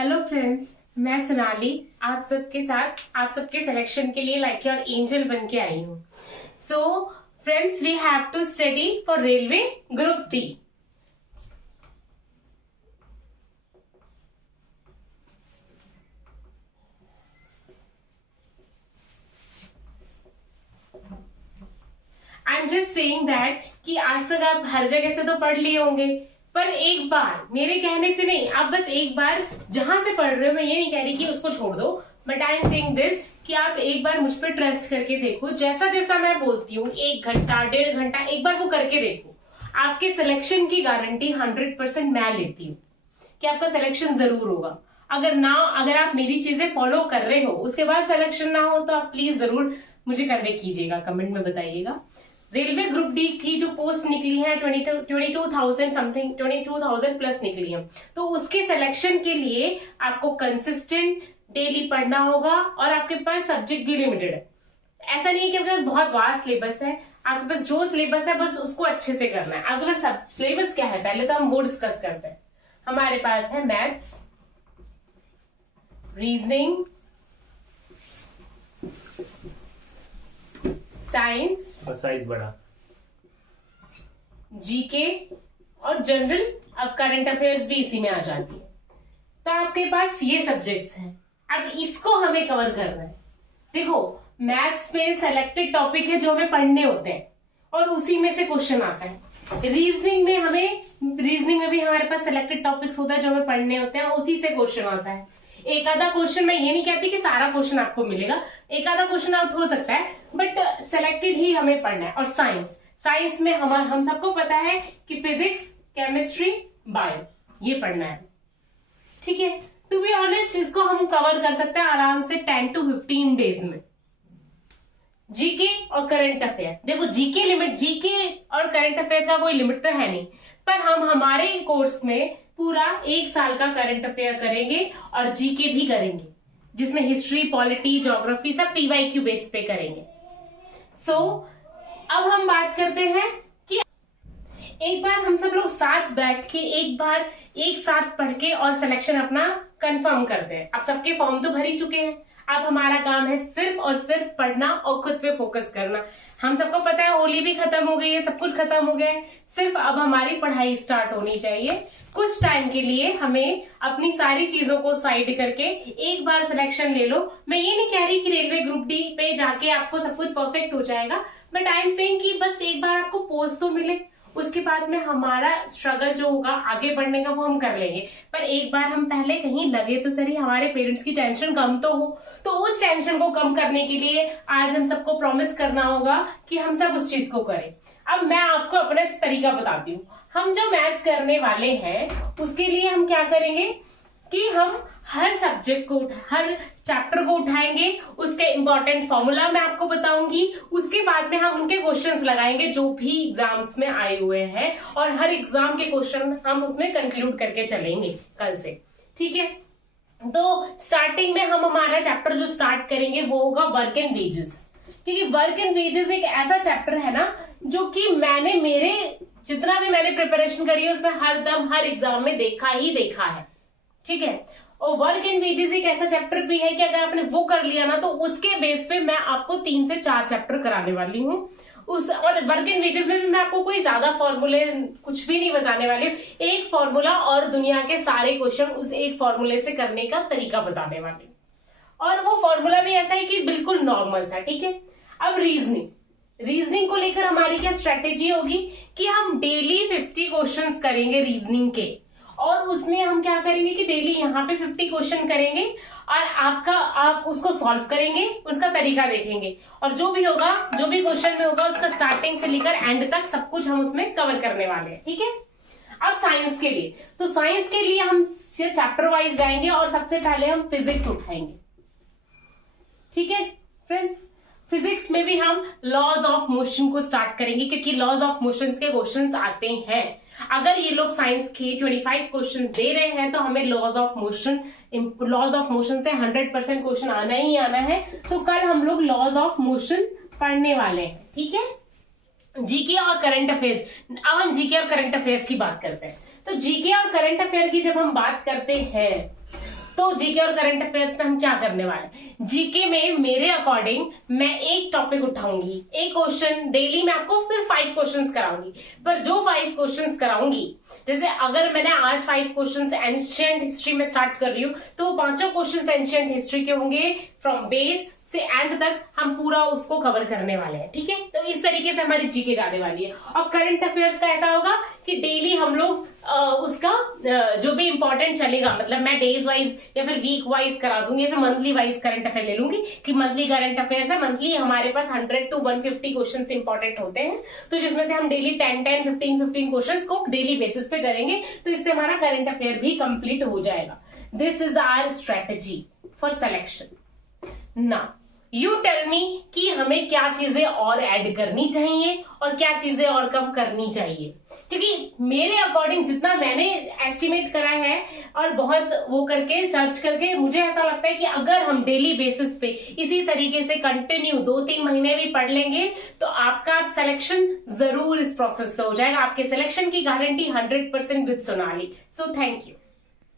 Hello friends, मैं सोनाली आप सबके साथ आप सबके सिलेक्शन के लिए लाइक योर एंजल बन के आई हूँ। So friends, we have to study for railway group D. I am just saying that कि आज तक आप हर जगह से तो पढ़ लिए होंगे, पर एक बार मेरे कहने से नहीं, आप बस एक बार जहां से पढ़ रहे हो, मैं ये नहीं कह रही कि उसको छोड़ दो, but I am saying this कि आप एक बार मुझ पर ट्रस्ट करके देखो। जैसा जैसा मैं बोलती हूँ 1 घंटा 1.5 घंटा एक बार वो करके देखो। आपके सिलेक्शन की गारंटी 100% मैं लेती हूँ कि आपका सिलेक्शन जरूर होगा। अगर आप मेरी चीजें फॉलो कर रहे हो, उसके बाद सिलेक्शन ना हो, तो आप प्लीज जरूर मुझे कन्वे कीजिएगा, कमेंट में बताइएगा। रेलवे ग्रुप डी की जो पोस्ट निकली है 22,000 समथिंग, 22,000 प्लस निकली है, तो उसके सिलेक्शन के लिए आपको कंसिस्टेंट डेली पढ़ना होगा और आपके पास सब्जेक्ट भी लिमिटेड है। ऐसा नहीं है कि आपके पास बहुत वास्ट सिलेबस है, आपके पास जो सिलेबस है बस उसको अच्छे से करना है। आपके पास सिलेबस क्या है, पहले तो हम वो डिस्कस करते हैं। हमारे पास है मैथ्स, रीजनिंग, साइंस बड़ा, जीके और जनरल, अब करंट अफेयर्स भी इसी में आ जाती है। तो आपके पास ये सब्जेक्ट्स हैं, अब इसको हमें कवर करना है। देखो, मैथ्स में सेलेक्टेड टॉपिक है जो हमें पढ़ने होते हैं और उसी में से क्वेश्चन आता है। रीजनिंग में भी हमारे पास सेलेक्टेड टॉपिक्स होता है जो हमें पढ़ने होते हैं, उसी से क्वेश्चन आता है। एक आधा क्वेश्चन, मैं ये नहीं कहती कि सारा क्वेश्चन आपको मिलेगा, एक आधा क्वेश्चन आउट हो सकता है, बट सेलेक्टेड ही हमें पढ़ना है। और साइंस में हम सबको पता है कि फिजिक्स, केमिस्ट्री, बायो, ये पढ़ना है। ठीक है, टू बी ऑनेस्ट इसको हम कवर कर सकते हैं आराम से 10 to 15 डेज में। जीके और करंट अफेयर, देखो जीके और करंट अफेयर्स का कोई लिमिट तो है नहीं, पर हम हमारे कोर्स में पूरा 1 साल का करंट अफेयर करेंगे और जीके भी करेंगे, जिसमें हिस्ट्री, पॉलिटी, ज्योग्राफी सब पीवाईक्यू बेस पे करेंगे। सो अब हम बात करते हैं कि एक बार हम सब लोग साथ बैठ के एक साथ पढ़ के और सिलेक्शन अपना कंफर्म करते हैं। अब सबके फॉर्म तो भर ही चुके हैं, अब हमारा काम है सिर्फ और सिर्फ पढ़ना और खुद पे फोकस करना। हम सबको पता है होली भी खत्म हो गई है, सब कुछ खत्म हो गया है, सिर्फ अब हमारी पढ़ाई स्टार्ट होनी चाहिए। कुछ टाइम के लिए हमें अपनी सारी चीजों को साइड करके एक बार सिलेक्शन ले लो। मैं ये नहीं कह रही कि रेलवे ग्रुप डी पे जाके आपको सब कुछ परफेक्ट हो जाएगा, बट आई एम सेइंग कि बस एक बार आपको पोस्ट तो मिले, उसके बाद में हमारा स्ट्रगल जो होगा आगे बढ़ने का वो हम कर लेंगे। पर एक बार हम पहले कहीं लगे तो सही, हमारे पेरेंट्स की टेंशन कम तो हो। तो उस टेंशन को कम करने के लिए आज हम सबको प्रॉमिस करना होगा कि हम सब उस चीज को करें। अब मैं आपको अपना तरीका बताती हूँ। हम जो मैथ्स करने वाले हैं उसके लिए हम क्या करेंगे कि हम हर सब्जेक्ट को, हर चैप्टर को उठाएंगे, उसके इंपॉर्टेंट फॉर्मूला मैं आपको बताऊंगी, उसके बाद में हम उनके क्वेश्चंस लगाएंगे जो भी एग्जाम्स में आए हुए हैं, और हर एग्जाम के क्वेश्चन हम उसमें कंक्लूड करके चलेंगे कल से। ठीक है, तो स्टार्टिंग में हम हमारा चैप्टर जो स्टार्ट करेंगे वो होगा वर्क एंड वेजेस, क्योंकि वर्क एंड वेजेस एक ऐसा चैप्टर है ना जो कि मैंने जितना भी मैंने प्रिपरेशन करी है उसमें हर एग्जाम में देखा है। ठीक है, और वर्क एंड वेजेस एक ऐसा चैप्टर भी है कि अगर आपने वो कर लिया ना तो उसके बेस पे मैं आपको 3 से 4 चैप्टर कराने वाली हूँ। और वर्क एंड वेजेस में भी मैं आपको कोई ज्यादा फॉर्मूले कुछ भी नहीं बताने वाली हूँ, एक फॉर्मूला और दुनिया के सारे क्वेश्चन उस एक फॉर्मूले से करने का तरीका बताने वाली हूँ, और वो फॉर्मूला भी ऐसा है कि बिल्कुल नॉर्मल सा। ठीक है, अब रीजनिंग को लेकर हमारी क्या स्ट्रेटेजी होगी कि हम डेली 50 क्वेश्चंस करेंगे रीजनिंग के, और उसमें हम क्या करेंगे कि डेली यहाँ पे 50 क्वेश्चन करेंगे और आप उसको सॉल्व करेंगे, उसका तरीका देखेंगे, और जो भी क्वेश्चन में होगा उसका स्टार्टिंग से लेकर एंड तक सब कुछ हम उसमें कवर करने वाले हैं। ठीक है, अब साइंस के लिए हम चैप्टर वाइज जाएंगे और सबसे पहले हम फिजिक्स उठाएंगे। ठीक है फ्रेंड्स, फिजिक्स में भी हम लॉज ऑफ मोशन को स्टार्ट करेंगे, क्योंकि लॉज ऑफ मोशन के क्वेश्चंस आते हैं। अगर ये लोग साइंस के 25 क्वेश्चंस दे रहे हैं तो हमें लॉज ऑफ मोशन से 100% क्वेश्चन आना ही आना है। तो कल हम लोग लॉज ऑफ मोशन पढ़ने वाले हैं। ठीक है, जीके और करंट अफेयर्स। अब हम जीके और करंट अफेयर्स की बात करते हैं। तो जीके और करंट अफेयर की जब हम बात करते हैं तो जीके और करंट अफेयर्स में हम क्या करने वाले हैं, जीके में मेरे अकॉर्डिंग मैं एक टॉपिक उठाऊंगी, एक क्वेश्चन डेली मैं आपको सिर्फ 5 क्वेश्चंस कराऊंगी, पर जो 5 क्वेश्चंस कराऊंगी, जैसे अगर मैंने आज 5 क्वेश्चंस एंशिएंट हिस्ट्री में स्टार्ट कर रही हूँ तो वो 5 क्वेश्चंस एंशिएंट हिस्ट्री के होंगे, फ्रॉम बेस से एंड तक हम पूरा उसको कवर करने वाले हैं, ठीक है। तो इस तरीके से हमारी जीके जाने वाली है। और करंट अफेयर्स का ऐसा होगा कि डेली हम लोग उसका जो भी इंपॉर्टेंट चलेगा, मतलब मैं डेज वाइज या फिर वीक वाइज करा दूंगी, फिर मंथली वाइज करंट अफेयर ले लूंगी कि मंथली करंट अफेयर्स है, मंथली हमारे पास 100 to 150 क्वेश्चन इंपॉर्टेंट होते हैं, तो जिसमें से हम डेली 10 15 क्वेश्चन को डेली बेसिस पे करेंगे, तो इससे हमारा करंट अफेयर भी कंप्लीट हो जाएगा। This is our strategy for selection. ना यू टेल मी कि हमें क्या चीजें और ऐड करनी चाहिए और क्या चीजें और कम करनी चाहिए, क्योंकि मेरे अकॉर्डिंग जितना मैंने एस्टिमेट करा है और बहुत वो करके सर्च करके मुझे ऐसा लगता है कि अगर हम डेली बेसिस पे इसी तरीके से कंटिन्यू 2-3 महीने भी पढ़ लेंगे तो आपका सिलेक्शन जरूर इस प्रोसेस से हो जाएगा। आपके सिलेक्शन की guarantee 100% with Sonali. So thank you.